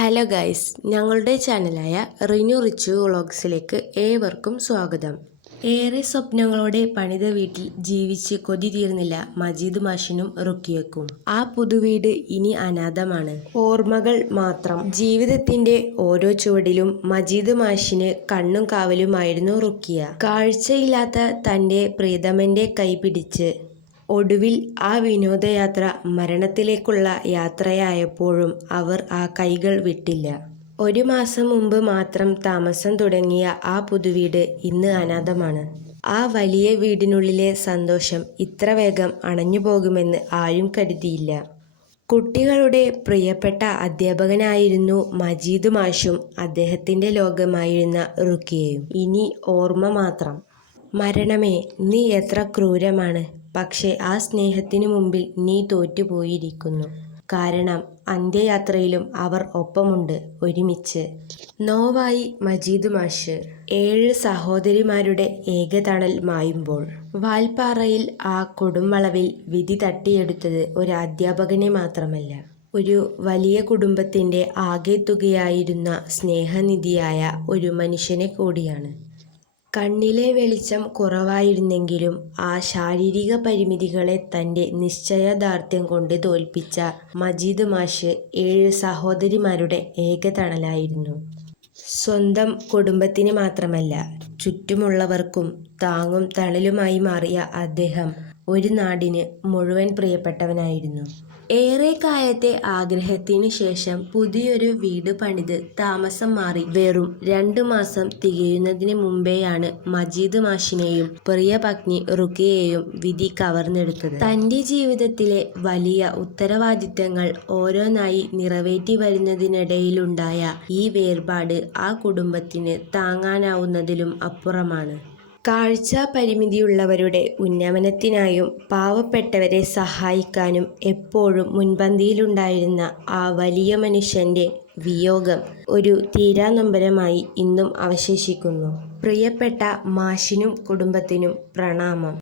Hello guys, ഞങ്ങളുടെ ചാനലായ റിനു റിച്ചു വ്ളോഗ്സിലേക്ക് ഏവർക്കും സ്വാഗതം. ഏറെ സ്വപ്നങ്ങളോടെ പണിത വീട്ടിൽ ജീവിച്ച് കൊതി തീർന്നില്ല മജീദ് മാഷിനും റുക്കിയക്കും. ആ പുതുവീട് ഇനി അനാഥമാണ്, ഓർമ്മകൾ മാത്രം. ജീവിതത്തിന്റെ ഓരോ ചുവടിലും മജീദ് മാഷിന് കണ്ണും കാവലുമായിരുന്നു റുക്കിയ. കാഴ്ചയില്ലാത്ത തന്റെ പ്രിയതമന്റെ കൈ പിടിച്ച് ഒടുവിൽ ആ വിനോദയാത്ര മരണത്തിലേക്കുള്ള യാത്രയായപ്പോഴും അവർ ആ കൈകൾ വിട്ടില്ല. 1 മാസം മുമ്പ് മാത്രം താമസം തുടങ്ങിയ ആ പുതുവീട് ഇന്ന് അനാഥമാണ്. ആ വലിയ വീടിനുള്ളിലെ സന്തോഷം ഇത്ര വേഗം അണഞ്ഞു പോകുമെന്ന് ആരും കരുതിയില്ല. കുട്ടികളുടെ പ്രിയപ്പെട്ട അധ്യാപകനായിരുന്നു മജീദ് മാഷും അദ്ദേഹത്തിന്റെ ലോകമായിരുന്ന റുക്കിയയും. ഇനി ഓർമ്മ മാത്രം. മരണമേ, നീ എത്ര ക്രൂരമാണ്. പക്ഷേ ആ സ്നേഹത്തിനു മുമ്പിൽ നീ തോറ്റുപോയിരിക്കുന്നു. കാരണം അന്ത്യയാത്രയിലും അവർ ഒപ്പമുണ്ട്, ഒരുമിച്ച്. നോവായി മജീദ് മാഷ്. 7 സഹോദരിമാരുടെ ഏകതണൽ മായുമ്പോൾ വാൽപ്പാറയിൽ ആ കൊടുംവളവിൽ വിധി തട്ടിയെടുത്തത് ഒരു അധ്യാപകനെ മാത്രമല്ല, ഒരു വലിയ കുടുംബത്തിന്റെ ആകെത്തുകയായിരുന്ന സ്നേഹനിധിയായ ഒരു മനുഷ്യനെ കൂടിയാണ്. കണ്ണിലെ വെളിച്ചം കുറവായിരുന്നെങ്കിലും ആ ശാരീരിക പരിമിതികളെ തന്റെ നിശ്ചയദാർഢ്യം കൊണ്ട് തോൽപ്പിച്ച മജീദ് മാഷ് 7 സഹോദരിമാരുടെ ഏകതണലായിരുന്നു. സ്വന്തം കുടുംബത്തിന് മാത്രമല്ല, ചുറ്റുമുള്ളവർക്കും താങ്ങും തണലുമായി മാറിയ അദ്ദേഹം ഒരു നാടിന് മുഴുവൻ പ്രിയപ്പെട്ടവനായിരുന്നു. ഏറെക്കാലത്തെ ആഗ്രഹത്തിനു ശേഷം പുതിയൊരു വീട് പണിത് താമസം മാറി വെറും 2 മാസം തികയുന്നതിന് മുമ്പെയാണ് മജീദ് മാഷിനെയും പ്രിയപത്നി റുക്കിയയെയും വിധി കവർന്നെടുത്തത്. തന്റെ ജീവിതത്തിലെ വലിയ ഉത്തരവാദിത്തങ്ങൾ ഓരോന്നായി നിറവേറ്റി വരുന്നതിനിടയിലുണ്ടായ ഈ വേർപാട് ആ കുടുംബത്തിന് താങ്ങാനാവുന്നതിലും അപ്പുറമാണ്. കാഴ്ച പരിമിതിയുള്ളവരുടെ ഉന്നമനത്തിനായും പാവപ്പെട്ടവരെ സഹായിക്കാനും എപ്പോഴും മുൻപന്തിയിലുണ്ടായിരുന്ന ആ വലിയ മനുഷ്യന്റെ വിയോഗം ഒരു തീരാനൊമ്പരമായി ഇന്നും അവശേഷിക്കുന്നു. പ്രിയപ്പെട്ട മാഷിനും കുടുംബത്തിനും പ്രണാമം.